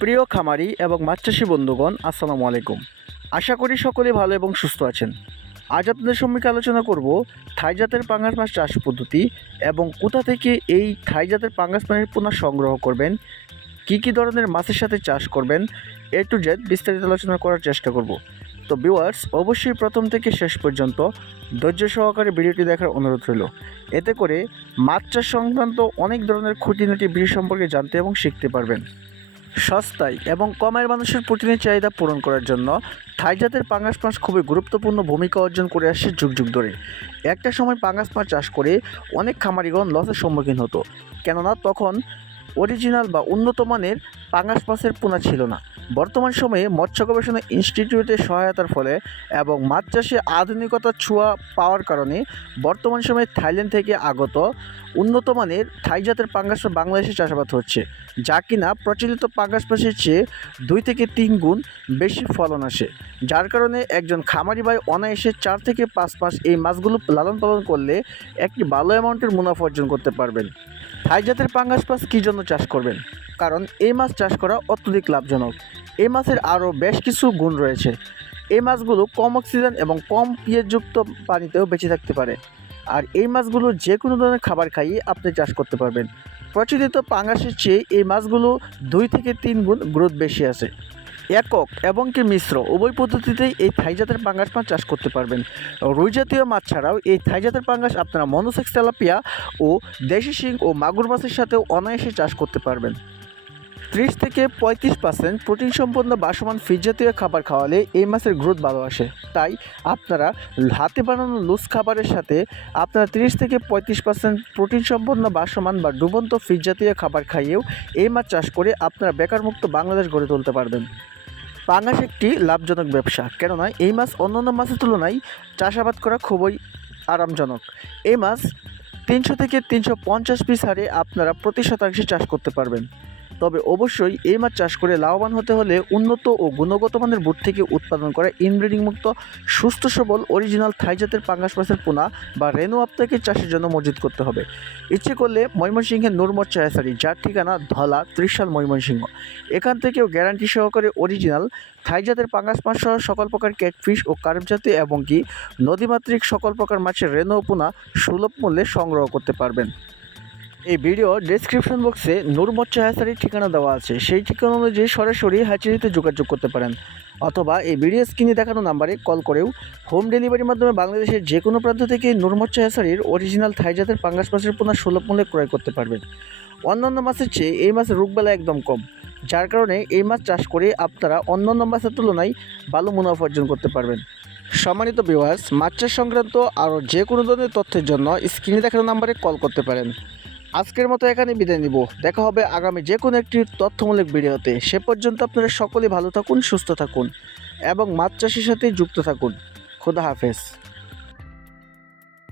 প্রিয় খামারি এবং মাছ চাষি বন্ধুগণ, আসসালামু আলাইকুম। আশা করি সকলে ভালো এবং সুস্থ আছেন। আজ আপনাদের সম্মুখে আলোচনা করব থাই জাতের পাঙ্গাস মাছ চাষ পদ্ধতি এবং কোথা থেকে এই থাই জাতের পাঙ্গাস মাছের পোনা সংগ্রহ করবেন, কি কি ধরনের মাছের সাথে চাষ করবেন, এ টু জেড বিস্তারিত আলোচনা করার চেষ্টা করব। তো ভিউয়ার্স, অবশ্যই প্রথম থেকে শেষ পর্যন্ত ধৈর্য সহকারে ভিডিওটি দেখার অনুরোধ রইল। এতে করে মাছ চাষ সংক্রান্ত অনেক ধরনের খুঁটিনাটি বিষয় সম্পর্কে জানতে এবং শিখতে পারবেন। সস্তায় এবং কমের মানুষের প্রোটিনের চাহিদা পূরণ করার জন্য থাই জাতের পাঙ্গাস মাছ খুবই গুরুত্বপূর্ণ ভূমিকা অর্জন করে আসছে যুগ যুগ ধরে। একটা সময় পাঙ্গাস মাছ চাষ করে অনেক খামারিগণ লসের সম্মুখীন হতো। কেননা তখন অরিজিনাল বা উন্নত মানের পাঙ্গাস মাছের পোনা ছিল না। বর্তমান সময়ে মৎস্য গবেষণা ইনস্টিটিউটের সহায়তার ফলে এবং মাছ চাষে আধুনিকতার ছোঁয়া পাওয়ার কারণে বর্তমান সময়ে থাইল্যান্ড থেকে আগত উন্নত মানের থাই জাতের পাঙ্গাস বাংলাদেশে চাষাবাদ হচ্ছে, যা কিনা প্রচলিত পাঙ্গাস মাছের চেয়ে দুই থেকে তিন গুণ বেশি ফলন আসে। যার কারণে একজন খামারি ভাই অনায়াসে চার থেকে পাঁচ মাস এই মাছগুলো লালন পালন করলে একটি ভালো অ্যামাউন্টের মুনাফা অর্জন করতে পারবেন। থাই জাতের পাঙ্গাস মাছ কী জন্য চাষ করবেন? কারণ এই মাছ চাষ করা অত্যধিক লাভজনক। এই মাছের আরও বেশ কিছু গুণ রয়েছে। এই মাছগুলো কম অক্সিজেন এবং কম পিএযুক্ত পানিতেও বেঁচে থাকতে পারে। আর এই মাছগুলো যে কোনো ধরনের খাবার খাইয়ে আপনি চাষ করতে পারবেন। প্রচলিত পাঙ্গাসের চেয়ে এই মাছগুলো দুই থেকে তিন গুণ গ্রোথ বেশি আছে। একক এবং কি মিশ্র। উভয় পদ্ধতিতেই এই থাই জাতের পাঙ্গাস মাছ চাষ করতে পারবেন। রুই জাতীয় মাছ ছাড়াও এই থাই জাতের পাঙ্গাস আপনারা মনোসেক্স তেলাপিয়া ও দেশি শিং ও মাগুর মাছের সাথেও অনায়াসে চাষ করতে পারবেন। ত্রিশ থেকে পঁয়ত্রিশ পার্সেন্ট প্রোটিন সম্পন্ন বাসমান ফিজ জাতীয় খাবার খাওয়ালে এই মাছের গ্রোথ ভালো আসে। তাই আপনারা হাতে বানানো লুজ খাবারের সাথে আপনারা ত্রিশ থেকে পঁয়ত্রিশ পার্সেন্ট প্রোটিন সম্পন্ন বাসমান বা ডুবন্ত ফিজ জাতীয় খাবার খাইয়েও এই মাছ চাষ করে আপনারা বেকারমুক্ত বাংলাদেশ গড়ে তুলতে পারবেন। পাঙ্গাস একটি লাভজনক ব্যবসা। কেননা, এই মাছ অন্যান্য মাছের তুলনায় চাষাবাদ করা খুবই আরামজনক। এই মাছ তিনশো থেকে তিনশো পঞ্চাশ পিস হারে আপনারা প্রতি শতাংশে চাষ করতে পারবেন। তবে অবশ্যই এই মাছ চাষ করে লাভবান হতে হলে উন্নত ও গুণগত মানের বুট থেকে উৎপাদন করা ইনব্রিডিং মুক্ত, সুস্থ সবল অরিজিনাল থাই জাতের পাঙ্গাস মাছের পোনা বা রেনু আপনাকে চাষের জন্য মজুত করতে হবে। ইচ্ছে করলে ময়মনসিংহের নূরমঠ চায়াসারি, যার ঠিকানা ধলা, ত্রিশাল ময়মনসিংহ। এখান থেকেও গ্যারান্টি সহকারে অরিজিনাল থাই জাতের পাঙ্গাস মাছ সহ সকল প্রকার ক্যাটফিশ ও কার্প জাতীয় এবং কি নদীমাতৃক সকল প্রকার মাছের রেনু পোনা সুলভ মূল্যে সংগ্রহ করতে পারবেন। এই ভিডিও ডেসক্রিপশন বক্সে নূরমচ্চা হ্যাচারির ঠিকানা দেওয়া আছে। সেই ঠিকানা অনুযায়ী সরাসরি হ্যাচারিতে যোগাযোগ করতে পারেন। অথবা এই ভিডিও স্ক্রিনে দেখানো নাম্বারে কল করেও হোম ডেলিভারির মাধ্যমে বাংলাদেশের যে কোনো প্রান্ত থেকে নূরমচ্চা হ্যাচারির অরিজিনাল থাই জাতের পাঙ্গাস মাছের পোনা সুলভ মূল্যে ক্রয় করতে পারবেন। অন্যান্য মাছের চেয়ে এই মাছের রোগবেলা একদম কম। যার কারণে এই মাছ চাষ করে আপনারা অন্যান্য মাছের তুলনায় ভালো মুনাফা অর্জন করতে পারবেন। সম্মানিত ভিউয়ার্স মাছ চাষ সংক্রান্ত আরও যে কোনো ধরনের তথ্যের জন্য স্ক্রিনে দেখানো নাম্বারে কল করতে পারেন। আজকের মতো এখানে বিদায় নিব। দেখা হবে আগামী যে কোনো একটি তথ্যমূলক ভিডিওতে। সে পর্যন্ত আপনারা সকলে ভালো থাকুন, সুস্থ থাকুন এবং মাছ চাষের সাথে যুক্ত থাকুন। খোদা হাফেজ।